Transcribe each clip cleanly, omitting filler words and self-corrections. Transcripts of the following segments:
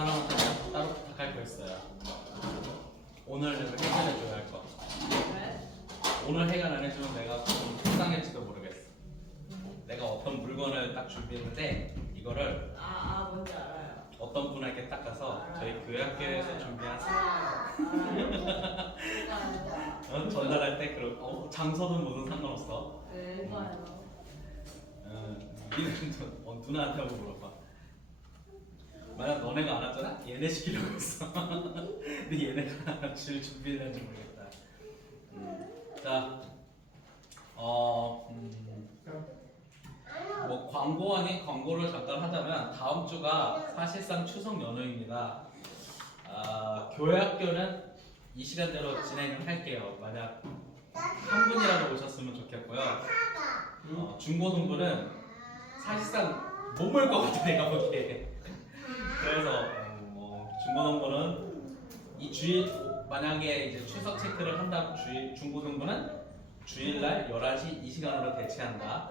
사람한테 따로 부탁할 거 있어요. 오늘 해결해줘야 할 거. 왜? 오늘 해결 안 해주면 내가 좀 속상할지도 모르겠어. 내가 어떤 물건을 딱 준비했는데 이거를 뭔지 알아요. 어떤 분에게 딱 가서 저희 교회 학교에서 준비한 전달할 때 그런 장소는 무슨 상관없어. 네, 이거요. 니는 누나한테 한번 물어봐. 만약 너네가 안 왔잖아? 얘네 시키려고 했어. 근데 얘네가 줄 준비했는지 모르겠다. 자, 뭐 광고 아닌 광고를 잠깐 하자면 다음 주가 사실상 추석 연휴입니다. 교회 학교는 이 시간대로 진행을 할게요. 만약 한 분이라도 오셨으면 좋겠고요. 중고등부는 사실상 못 모일 것 같아 내가 보기에. 그래서 중고등부는 이 주일 만약에 이제 추석 체크를 한다면 중고등부는 주일날 11시 이 시간으로 대체한다.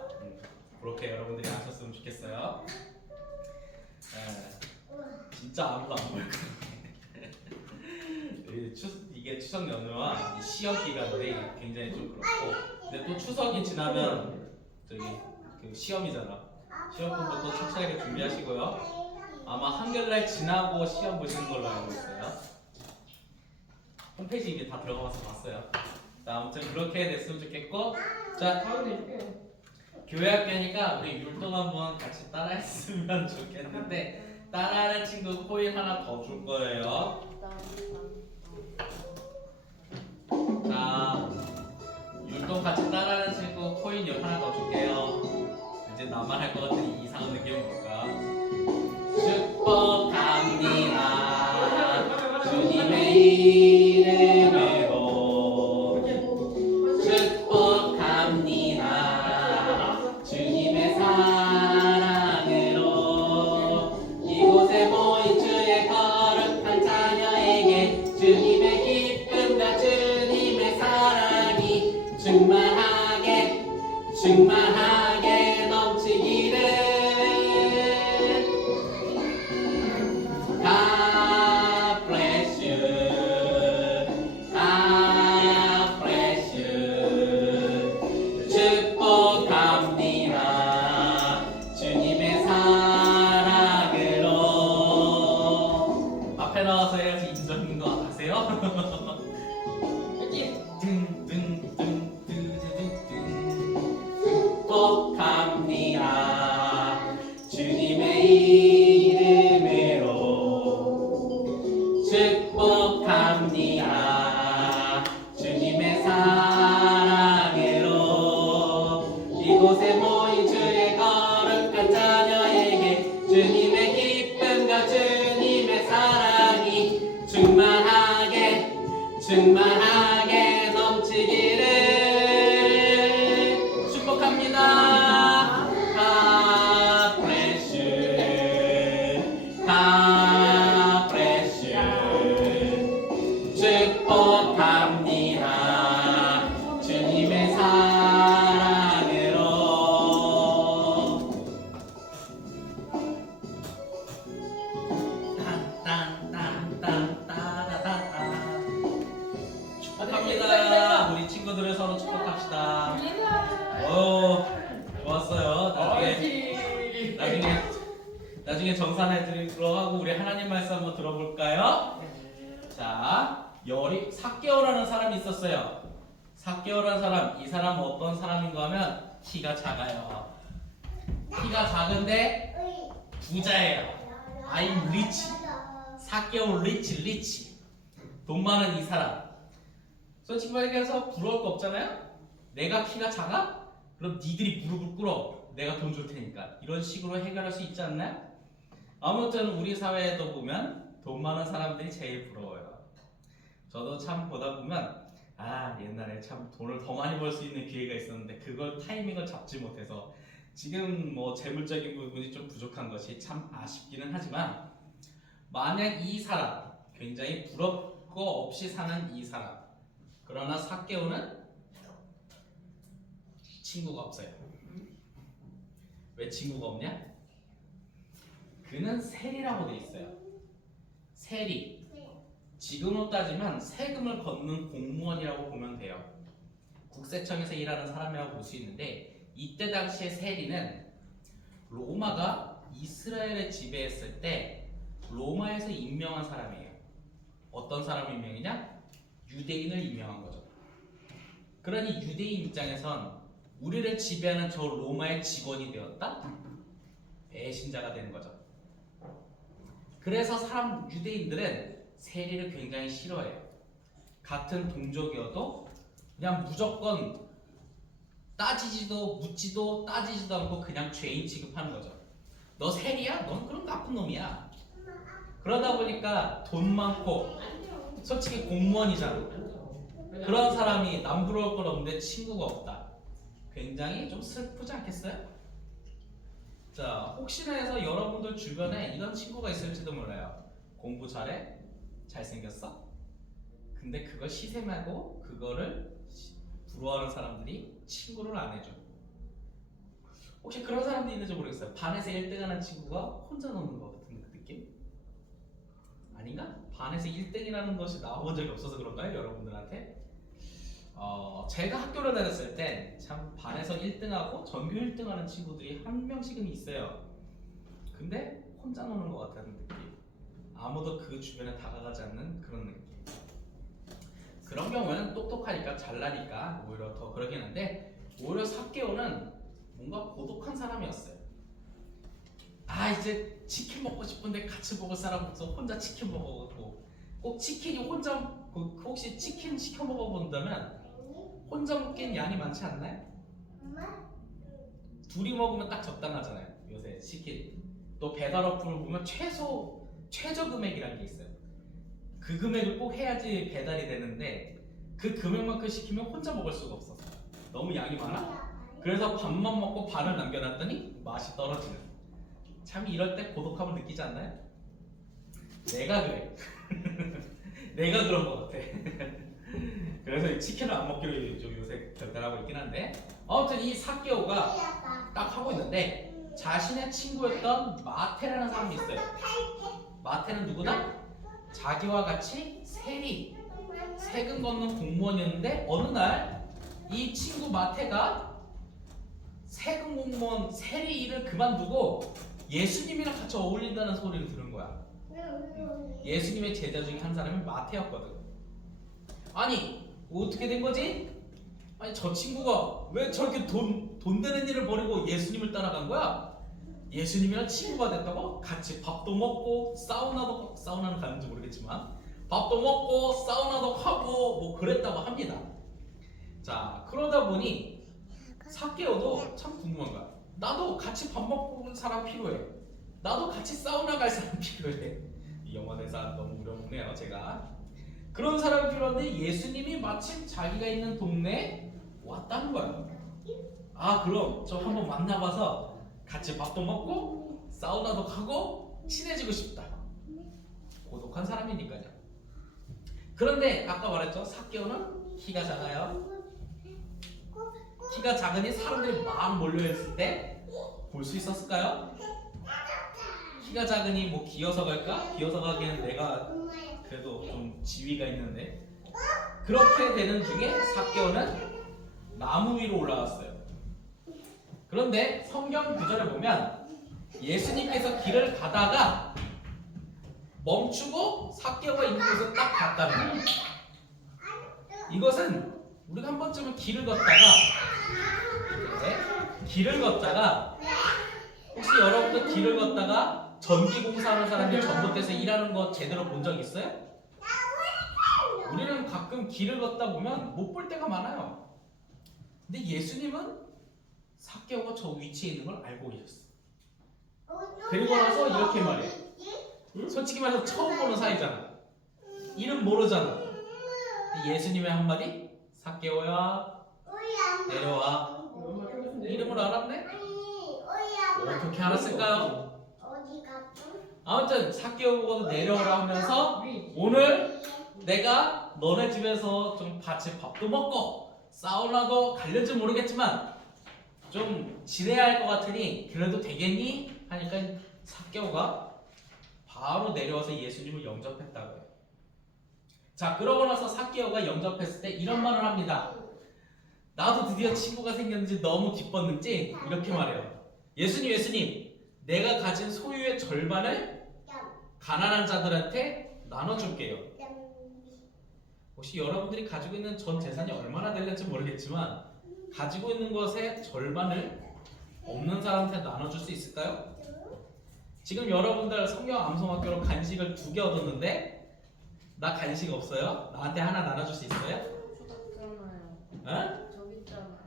그렇게 여러분들이 아셨으면 좋겠어요. 진짜 아무도 안 모일 것 같아. 이게 추석 연휴와 이 시험 기간들이 굉장히 좀 그렇고, 근데 또 추석이 지나면 저기 그 시험이잖아. 시험 공부 또 착실하게 준비하시고요. 아마 한글날 지나고 시험 보시는 걸로 알고 있어요. 홈페이지 이게 다 들어가서 봤어요. 자, 아무튼 그렇게 됐으면 좋겠고, 자, 교회 학교니까 우리 율동 한번 같이 따라했으면 좋겠는데 따라하는 친구 코인 하나 더 줄 거예요. 자, 율동 같이 따라하는 친구 코인 하나 더 줄게요. 이제 나만 할 것 같은 이상한 느낌은 뭘까? 축복합니다 주님의 이름으로 축복합니다 주님의 사랑으로 이곳에 모인 주의 거룩한 자녀에게 주님의 기쁨과 주님의 사랑이 충만하게 넘치기를. God bless you. God bless you. 축복합니다 주님의 사랑으로. 앞에 나와서 해야지 인정인 거 아세요? 축복합니다 주님의 이름으로 축복합니다 주님의 사랑으로 이곳에 모인 주의 거룩한 자녀에게 주님의 기쁨과 주님의 사랑이 충만하게 넘치기를. 축복합니다. God bless you. God bless you. 축복합니다 주님의 사랑으로. 축복합니다. 우리 친구들을 서로 축복합시다. 좋았어요. 나중에 정산해 드리도록 하고 우리 하나님 말씀 한번 들어볼까요? 자, 삭개오라는 사람이 있었어요. 삭개오라는 사람, 이 사람은 어떤 사람인가 하면 키가 작아요. 키가 작은데 부자예요. I'm rich. 삭개오 리치. 돈 많은 이 사람. 솔직히 말해서 부러울 거 없잖아요? 내가 키가 작아? 그럼 니들이 무릎을 꿇어. 내가 돈 줄 테니까. 이런 식으로 해결할 수 있지 않나요? 아무튼 우리 사회에도 보면 돈 많은 사람들이 제일 부러워요. 저도 참 보다 보면 옛날에 참 돈을 더 많이 벌 수 있는 기회가 있었는데 그걸 타이밍을 잡지 못해서 지금 뭐 재물적인 부분이 좀 부족한 것이 참 아쉽기는 하지만, 만약 이 사람 굉장히 부럽고 없이 사는 이 사람, 그러나 삭개오는 친구가 없어요. 왜 친구가 없냐? 그는 셀이라고 돼 있어요. 세리. 지금으로 따지면 세금을 걷는 공무원이라고 보면 돼요. 국세청에서 일하는 사람이라고 볼 수 있는데 이때 당시에 세리는 로마가 이스라엘을 지배했을 때 로마에서 임명한 사람이에요. 어떤 사람 임명이냐? 유대인을 임명한 거죠. 그러니 유대인 입장에선 우리를 지배하는 저 로마의 직원이 되었다? 배신자가 되는 거죠. 그래서 유대인들은 세리를 굉장히 싫어해요. 같은 동족이어도 그냥 무조건 묻지도 따지지도 않고 그냥 죄인 취급하는 거죠. 너 세리야? 넌 그럼 나쁜 놈이야. 그러다 보니까 돈 많고 솔직히 공무원이잖아. 그런 사람이 남 부러울 건 없는데 친구가 없다. 굉장히 좀 슬프지 않겠어요? 자, 혹시나 해서 여러분들 주변에 이런 친구가 있을지도 몰라요. 공부 잘해? 잘생겼어? 근데 그걸 시샘하고 그거를 부러워하는 사람들이 친구를 안 해줘. 혹시 그런 사람도 있는지 모르겠어요. 반에서 1등하는 친구가 혼자 노는 것 같은 그 느낌? 아닌가? 반에서 1등이라는 것이 나와본 적이 없어서 그런가요? 여러분들한테? 제가 학교를 다녔을 때 참 반에서 1등하고 전교 1등하는 친구들이 한 명씩은 있어요. 근데 혼자 노는 것 같다는 느낌. 아무도 그 주변에 다가가지 않는 그런 느낌. 그런 경우에는 똑똑하니까 잘나니까 오히려 더 그러긴 한데 오히려 삭개오는 뭔가 고독한 사람이었어요. 아 이제 치킨 먹고 싶은데 같이 먹을 사람 없어 혼자 치킨 먹어갖고 꼭 치킨이 혼자 혹시 치킨 시켜 먹어본다면 혼자 먹기엔 양이 많지 않나요? 둘이 먹으면 딱 적당하잖아요. 요새 치킨 또 배달 어플을 보면 최저 금액이라는 게 있어요. 그 금액을 꼭 해야지 배달이 되는데 그 금액만큼 시키면 혼자 먹을 수가 없어서 너무 양이 많아? 그래서 밥만 먹고 반을 남겨놨더니 맛이 떨어지는. 참 이럴 때 고독함을 느끼지 않나요? 내가 그래. 내가 그런 것 같아. 그래서 치킨을 안 먹기로 좀 요새 결단하고 있긴 한데 아무튼 이 삭개오가 딱 하고 있는데 자신의 친구였던 마태라는 사람이 있어요. 마태는 누구다? 자기와 같이 세금 걷는 공무원이었는데 어느 날 이 친구 마태가 세금 공무원 세리 일을 그만두고 예수님이랑 같이 어울린다는 소리를 들은 거야. 예수님의 제자 중에 한 사람이 마태였거든. 아니 어떻게 된 거지? 아니 저 친구가 왜 저렇게 돈 되는 일을 버리고 예수님을 따라간 거야? 예수님이랑 친구가 됐다고? 같이 밥도 먹고 사우나는 가는지 모르겠지만 밥도 먹고 사우나도 하고 뭐 그랬다고 합니다. 자 그러다 보니 삭개오도 참 궁금한 거야. 나도 같이 밥 먹고 사람 필요해. 나도 같이 사우나 갈 사람 필요해. 이 영어 대사 너무 우려먹네요 제가. 그런 사람이 필요한데 예수님이 마침 자기가 있는 동네에 왔다는 거야. 아 그럼 저 한번 만나봐서 같이 밥도 먹고 사우나도 가고 친해지고 싶다. 고독한 사람이니까요. 그런데 아까 말했죠. 삭개오는 키가 작아요. 키가 작으니 사람들이 막 몰려있을 때 볼 수 있었을까요? 키가 작으니 뭐 기어서 갈까? 기어서 가기에는 내가 그래도 좀 지위가 있는데 그렇게 되는 중에 삭개오는 나무 위로 올라왔어요. 그런데 성경 구절에 보면 예수님께서 길을 가다가 멈추고 삭개오가 있는 곳에 딱 갔다는 거예요. 이것은 우리가 한 번쯤은 길을 걷다가 혹시 여러분들 길을 걷다가 전기공사하는 사람들 전봇대에서 일하는 거 제대로 본 적 있어요? 우리는 가끔 길을 걷다 보면 못 볼 때가 많아요. 근데 예수님은 삭개오가 저 위치에 있는 걸 알고 계셨어. 그리고 나서 이렇게 말해요. 솔직히 말해서 처음 보는 사이잖아. 이름 모르잖아. 예수님의 한마디? 삭개오야 내려와. 이름을 알았네? 어떻게 알았을까요? 아무튼 삭개오 보고 내려오라 하면서 오늘 내가 너네 집에서 좀 같이 밥도 먹고 사우나도 갈는지 모르겠지만 좀 지내야 할 것 같으니 그래도 되겠니? 하니까 삭개오가 바로 내려와서 예수님을 영접했다고요. 자, 그러고 나서 삭개오가 영접했을 때 이런 말을 합니다. 나도 드디어 친구가 생겼는지 너무 기뻤는지 이렇게 말해요. 예수님, 내가 가진 소유의 절반을 가난한 자들한테 나눠줄게요. 혹시 여러분들이 가지고 있는 전 재산이 얼마나 될지 모르겠지만 가지고 있는 것의 절반을 없는 사람한테 나눠줄 수 있을까요? 지금 여러분들 성경 암송학교로 간식을 2개 얻었는데 나 간식 없어요? 나한테 하나 나눠줄 수 있어요? 있잖아요. 어? 저기 있잖아요.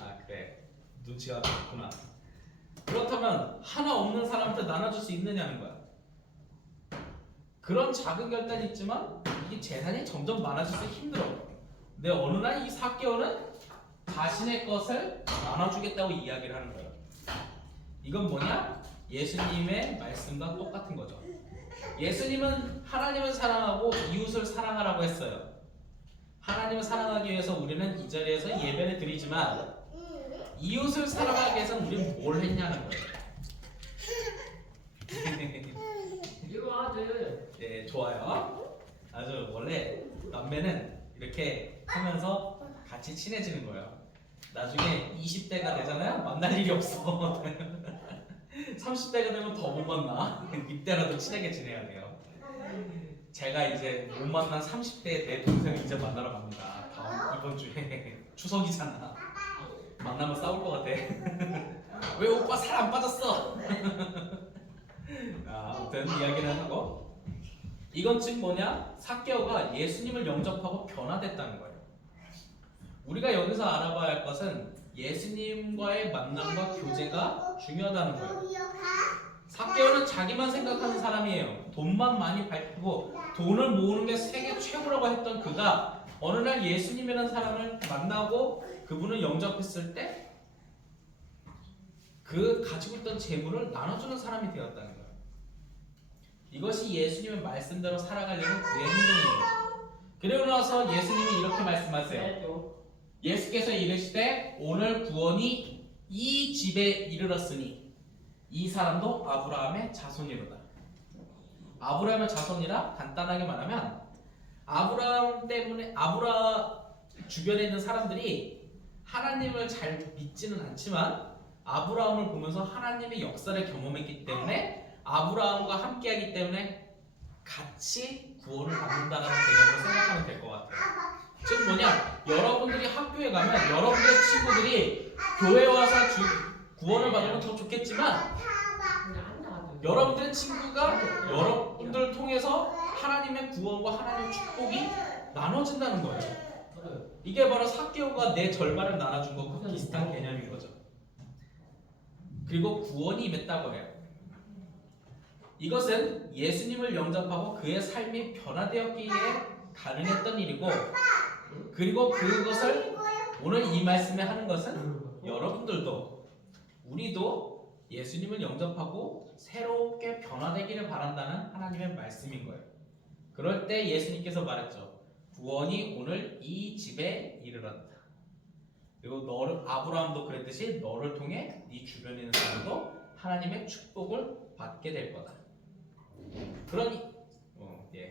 아 그래, 눈치가 좋구나. 그렇다면 하나 없는 사람한테 나눠줄 수 있느냐는 거야. 그런 작은 결단이 있지만 이게 재산이 점점 많아질수록 힘들어. 근데 어느 날 이 삭개오는 자신의 것을 나눠주겠다고 이야기를 하는 거예요. 이건 뭐냐? 예수님의 말씀과 똑같은 거죠. 예수님은 하나님을 사랑하고 이웃을 사랑하라고 했어요. 하나님을 사랑하기 위해서 우리는 이 자리에서 예배를 드리지만 이웃을 사랑하기 위해서는 우리는 뭘 했냐는 거예요. 이거 아들. 네, 좋아요. 아주 원래 남매는 이렇게 하면서 같이 친해지는 거예요. 나중에 20대가 되잖아요. 만날 일이 없어. 30대가 되면 더 못 만나. 이때라도 친하게 지내야 돼요. 제가 이제 못 만난 30대 내 동생을 이제 만나러 갑니다. 다음 이번 주에 추석이잖아. 만나면 싸울 것 같아. 왜 오빠 살 안 빠졌어? 아무튼 이야기를 하고, 이건 즉 뭐냐? 삭개오가 예수님을 영접하고 변화됐다는 거예요. 우리가 여기서 알아봐야 할 것은 예수님과의 만남과 교제가 중요하다는 거예요. 삭개오는 자기만 생각하는 사람이에요. 돈만 많이 밝히고 돈을 모으는 게 세계 최고라고 했던 그가 어느 날 예수님이라는 사람을 만나고 그분을 영접했을 때 그 가지고 있던 재물을 나눠주는 사람이 되었다는 거예요. 이것이 예수님의 말씀대로 살아가려는 그의 행동이에요. 그리고 나서 예수님이 이렇게 말씀하세요. 예수께서 이르시되 오늘 구원이 이 집에 이르렀으니 이 사람도 아브라함의 자손이로다. 아브라함의 자손이라 간단하게 말하면 아브라함 주변에 있는 사람들이 하나님을 잘 믿지는 않지만 아브라함을 보면서 하나님의 역사를 경험했기 때문에 아브라함과 함께하기 때문에 같이 구원을 받는다는 개념으로 생각하면 될 것 같아요. 즉 뭐냐, 여러분들이 학교에 가면 여러분들의 친구들이 교회에 와서 구원을 받으면 더 좋겠지만 여러분들의 친구가 여러분들을 통해서 하나님의 구원과 하나님의 축복이 나눠진다는 거예요. 이게 바로 삭개오가 내 절반을 나눠준 것과 비슷한 개념인 거죠. 그리고 구원이 임했다고 해요. 이것은 예수님을 영접하고 그의 삶이 변화되었기에 가능했던 일이고, 그리고 그것을 오늘 이 말씀에 하는 것은 여러분들도 우리도 예수님을 영접하고 새롭게 변화되기를 바란다는 하나님의 말씀인 거예요. 그럴 때 예수님께서 말했죠. 구원이 오늘 이 집에 이르렀다. 그리고 너를, 아브라함도 그랬듯이 너를 통해 네 주변에 있는 사람도 하나님의 축복을 받게 될 거다. 그러니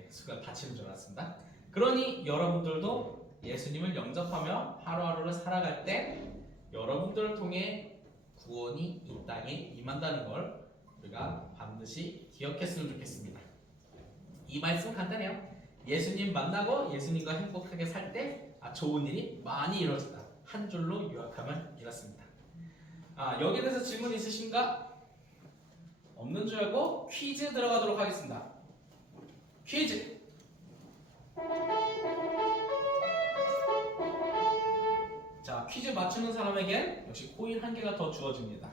수가 받치는 줄 알았습니다. 그러니 여러분들도 예수님을 영접하며 하루하루를 살아갈 때 여러분들을 통해 구원이 이 땅에 임한다는 걸 우리가 반드시 기억했으면 좋겠습니다. 이 말씀 간단해요. 예수님 만나고 예수님과 행복하게 살 때 좋은 일이 많이 이루어진다. 한 줄로 요약하면 이렇습니다. 여기에 대해서 질문 있으신가? 없는 줄 알고 퀴즈 들어가도록 하겠습니다. 퀴즈! 자, 퀴즈 맞추는 사람에겐 역시 코인 1개가 더 주어집니다.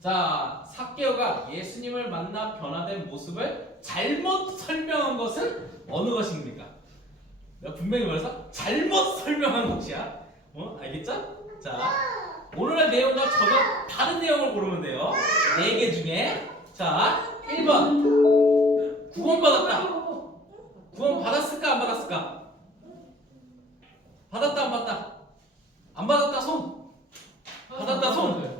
자, 삭개오가 예수님을 만나 변화된 모습을 잘못 설명한 것은 어느 것입니까? 내가 분명히 말해서 잘못 설명한 것이야. 알겠죠? 자, 오늘의 내용과 전혀 다른 내용을 고르면 돼요. 4개 중에. 자, 1번 구원받았다. 구원 받았을까 안 받았을까? 받았다 안 받았다? 안 받았다 손. 받았다 손.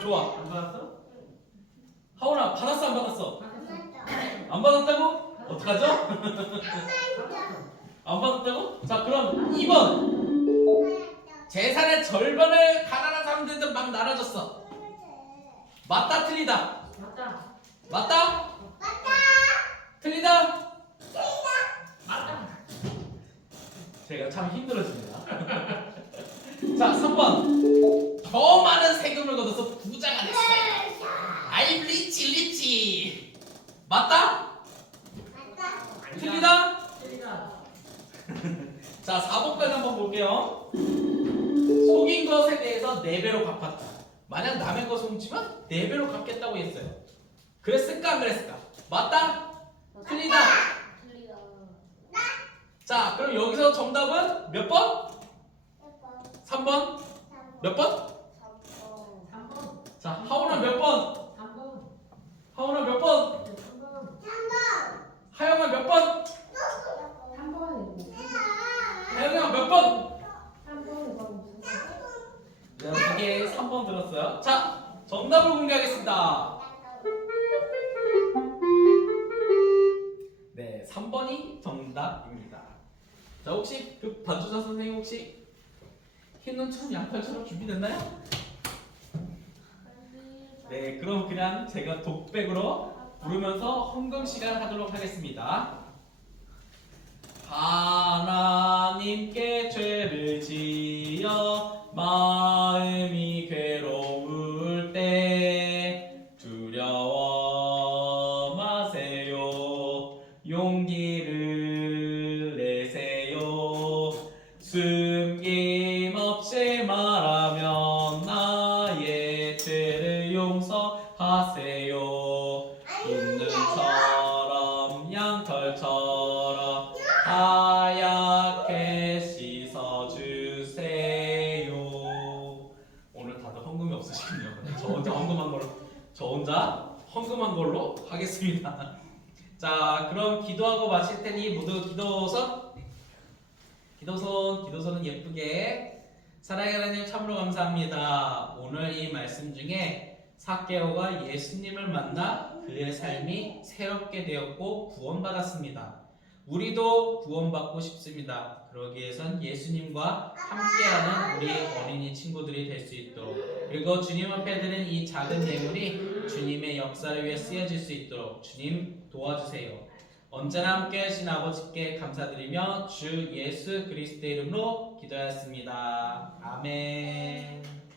좋아. 안 받았어? 하원아 자, 받았어 안 받았어? 받았어. 안 받았다고? 어떡하죠? 받았어. 안 받았다고? 자, 그럼 2번. 재산의 절반을 가난한 사람들한테 막 나눠줬어. 맞다 틀리다? 맞다. 맞다? 틀리다? 맞다. 제가 참 힘들어집니다. 자, 3번. 더 많은 세금을 걷어서 부자가 됐어요. I'm 리치. 맞다? 틀리다? 틀리다. 자, 4번까지 한번 볼게요. 속인 것에 대해서 4배로 갚았다. 만약 남의 것을 훔치면 4배로 갚겠다고 했어요. 그랬을까 안 그랬을까? 맞다? 틀리다? 틀리다. 자, 그럼 여기서 정답은 몇 번? 3번? 몇 번? 3번. 자, 하원아 몇 번? 3번. 하원아 몇 번? 3번. 하영아 몇 번? 3번이고. 하영아 몇 번? 3번이고. 네, 이게 3번 들었어요. 자, 정답을 공개하겠습니다. 네, 3번이 정답입니다. 자, 혹시 그 반주자 선생님 혹시 흰 눈처럼 양팔처럼 준비됐나요? 네, 그럼 그냥 제가 독백으로 부르면서 헌금 시간 하도록 하겠습니다. 하나님께 죄를 지어 마음이 괴로울 때 두려워 마세요. 용기를 내세요. 숨김없이 말하면 나의 죄를 용서하세요. 흰눈처럼 양털처럼 하얗게 씻어주세요. 오늘 다들 헌금이 없으시군요. 저 혼자 헌금한 걸로 하겠습니다. 자, 그럼 기도하고 마칠 테니 모두 기도선은 예쁘게. 사랑의 하나님 참으로 감사합니다. 오늘 이 말씀 중에 삭개오가 예수님을 만나 그의 삶이 새롭게 되었고 구원받았습니다. 우리도 구원받고 싶습니다. 그러기 위해선 예수님과 함께하는 우리 어린이 친구들이 될 수 있도록, 그리고 주님 앞에 드린 이 작은 예물이 주님의 역사를 위해 쓰여질 수 있도록 주님 도와주세요. 언제나 함께 하신 아버지께 감사드리며 주 예수 그리스도의 이름으로 기도하였습니다. 아멘.